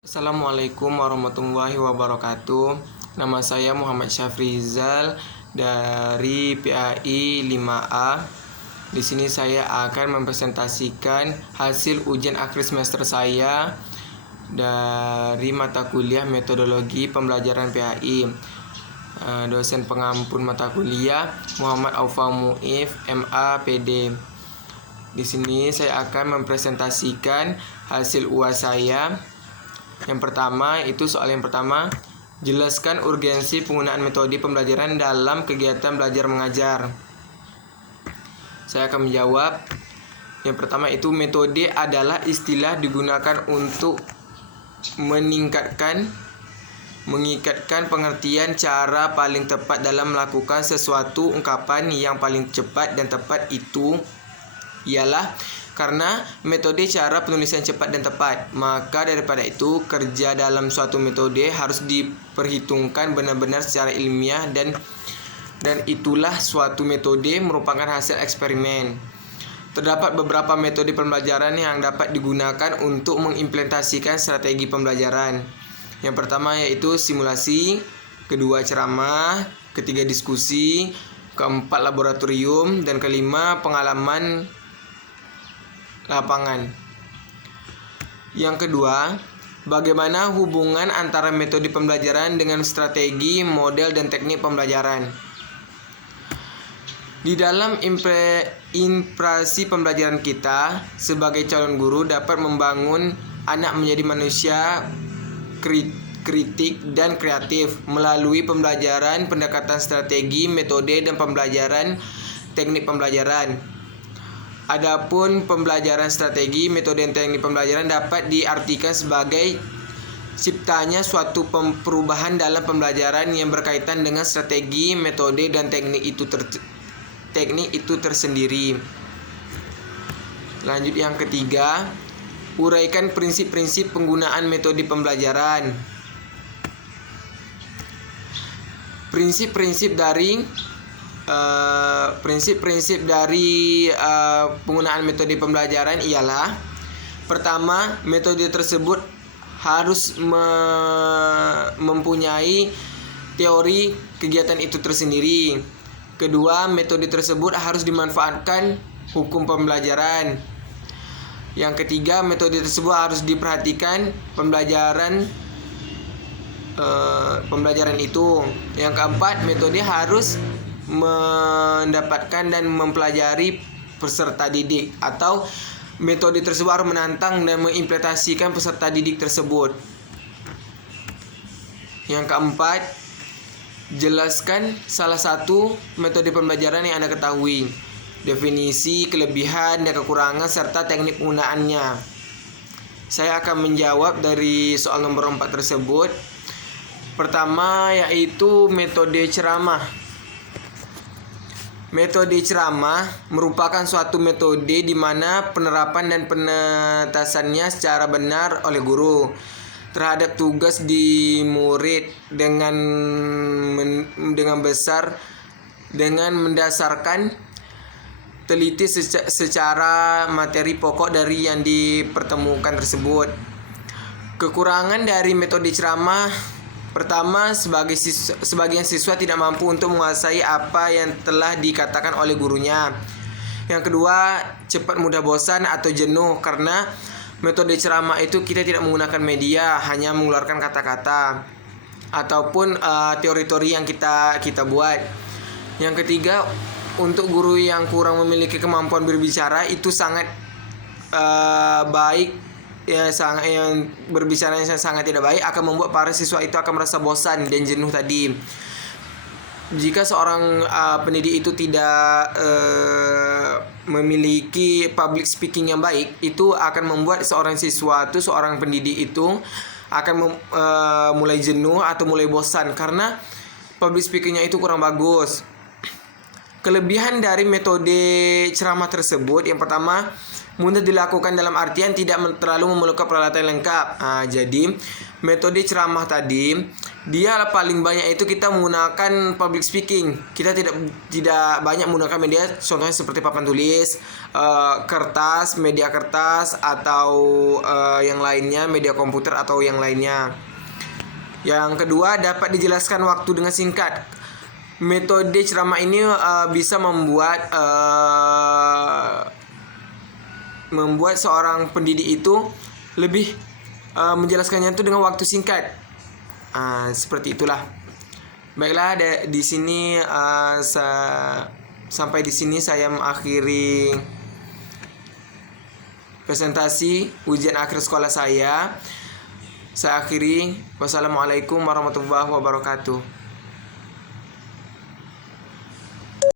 Assalamualaikum warahmatullahi wabarakatuh. Nama saya Muhammad Syafrizal dari PAI 5A. Di sini saya akan mempresentasikan hasil ujian akhir semester saya dari mata kuliah metodologi pembelajaran PAI. Dosen pengampun mata kuliah Muhammad Aufa Muif, MA PD. Di sini saya akan mempresentasikan hasil UAS saya. Yang pertama, soal yang pertama, jelaskan urgensi penggunaan metode pembelajaran dalam kegiatan belajar mengajar. Saya akan menjawab. Yang pertama metode adalah istilah digunakan untuk mengikatkan pengertian cara paling tepat dalam melakukan sesuatu. Ungkapan yang paling cepat dan tepat itu ialah karena metode cara penulisan cepat dan tepat, maka daripada itu kerja dalam suatu metode harus diperhitungkan benar-benar secara ilmiah dan itulah suatu metode merupakan hasil eksperimen. Terdapat beberapa metode pembelajaran yang dapat digunakan untuk mengimplementasikan strategi pembelajaran. Yang pertama yaitu simulasi, kedua ceramah, ketiga diskusi, keempat laboratorium, dan kelima pengalaman lapangan. Yang kedua, bagaimana hubungan antara metode pembelajaran dengan strategi, model, dan teknik pembelajaran. Di dalam impresi pembelajaran kita, sebagai calon guru dapat membangun anak menjadi manusia kritik dan kreatif melalui pembelajaran, pendekatan strategi, metode, dan pembelajaran teknik pembelajaran. Adapun pembelajaran strategi, metode dan teknik pembelajaran dapat diartikan sebagai ciptanya suatu perubahan dalam pembelajaran yang berkaitan dengan strategi, metode, dan teknik itu tersendiri. Lanjut yang ketiga, uraikan prinsip-prinsip penggunaan metode pembelajaran. Prinsip-prinsip dari penggunaan metode pembelajaran ialah: pertama, metode tersebut harus mempunyai teori kegiatan itu tersendiri. Kedua, metode tersebut harus dimanfaatkan hukum pembelajaran. Yang ketiga, metode tersebut harus diperhatikan pembelajaran itu. Yang keempat, metode harus mendapatkan dan mempelajari peserta didik, atau metode tersebut harus menantang dan mengimplementasikan peserta didik tersebut. Yang keempat, jelaskan salah satu metode pembelajaran yang Anda ketahui, definisi, kelebihan, dan kekurangan, serta teknik penggunaannya. Saya akan menjawab dari soal nomor 4 tersebut. Pertama yaitu metode ceramah. Metode ceramah merupakan suatu metode di mana penerapan dan penetasannya secara benar oleh guru terhadap tugas di murid dengan mendasarkan teliti secara materi pokok dari yang dipertemukan tersebut. Kekurangan dari metode ceramah: pertama, sebagian siswa tidak mampu untuk menguasai apa yang telah dikatakan oleh gurunya. Yang kedua, cepat mudah bosan atau jenuh karena metode ceramah itu kita tidak menggunakan media, hanya mengeluarkan kata-kata ataupun teori-teori yang kita buat. Yang ketiga, untuk guru yang kurang memiliki kemampuan berbicara itu sangat baik. Yang berbicara yang sangat tidak baik akan membuat para siswa itu akan merasa bosan dan jenuh tadi. Jika seorang pendidik itu tidak memiliki public speaking yang baik, itu akan membuat seorang pendidik itu akan mulai jenuh atau mulai bosan karena public speakingnya itu kurang bagus. Kelebihan dari metode ceramah tersebut, yang pertama, mudah dilakukan dalam artian tidak terlalu memerlukan peralatan lengkap. Jadi metode ceramah tadi dia paling banyak itu kita menggunakan public speaking. Kita tidak banyak menggunakan media, contohnya seperti papan tulis, kertas, media kertas, atau yang lainnya, media komputer atau yang lainnya. Yang kedua, dapat dijelaskan waktu dengan singkat. Metode ceramah ini bisa membuat seorang pendidik itu lebih menjelaskannya itu dengan waktu singkat. Seperti itulah. Baiklah, di sini sampai di sini saya mengakhiri presentasi ujian akhir sekolah saya. Saya akhiri. Wassalamualaikum warahmatullahi wabarakatuh.